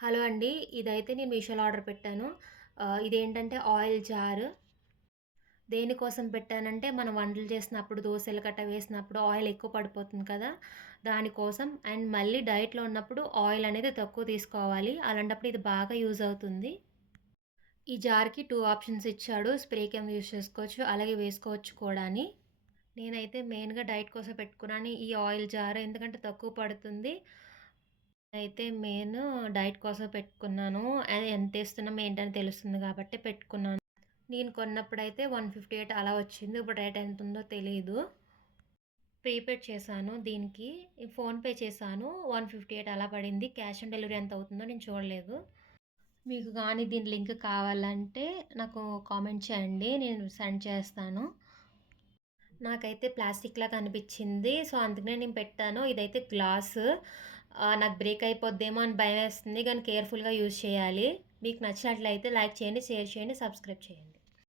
Hello అండి. ఇదైతే నేను మీషోలో ఆర్డర్ పెట్టాను. ఇదేంటంటే ఆయిల్ జార్. దేనికోసం పెట్టానంటే, మనం వంటలు చేసినప్పుడు, దోసలు గట్టా వేసినప్పుడు ఆయిల్ ఎక్కువ పడిపోతుంది కదా! దానికోసం. అండ్ మళ్ళీ డైట్‌లో ఉన్నప్పుడు ఆయిల్ అనేది తక్కువ తీసుకోవాలి. అలాంటప్పుడు ఇది బాగా యూజ్ అవుతుంది. ఈ జార్‌కి 2 ఆప్షన్స్ ఇచ్చాడు. స్ప్రే కింద యూజ్ చేసుకోవచ్చు. అలాగే వేసుకోవచ్చు కూడా అని. నేనైతే మెయిన్‌గా డైట్ కోసం పెట్టుకున్నాను ఈ ఆయిల్ జార్. ఎందుకంటే తక్కువ పడుతుంది. అయితే మెయిన్ డైట్ కోసం పెట్టుకున్నాను. అది ఎంతేస్తున్నాం ఏంటని తెలుస్తుంది గాబట్టి పెట్టుకున్నాను. నేను కొన్నప్పుడైతే 158 అలా వచ్చింది. ఇప్పుడు రేట్ ఎంతుందో తెలీదు. ప్రీపెయిడ్ చేశాను దీనికి. ఫోన్‌పే చేశాను. 158 అలా పడింది. క్యాష్ ఆన్ డెలివరీ ఎంత అవుతుందో నేను చూడలేదు. మీకు గాని దీని లింక్ కావాలంటే నాకు కామెంట్ చేయండి. నేను సెండ్ చేస్తాను. నాకైతే ప్లాస్టిక్‌లాగా అనిపిచ్చింది. సో, అందుకనే నేను పెట్టాను. ఇదైతే గ్లాసు. నాకు బ్రేక్ అయిపోద్దేమో అని భయమేస్తుంది. కానీ కేర్‌ఫుల్‌గా యూజ్ చేయాలి. మీకు నచ్చినట్లయితే లైక్ చేయండి, షేర్ చేయండి, సబ్స్క్రైబ్ చేయండి.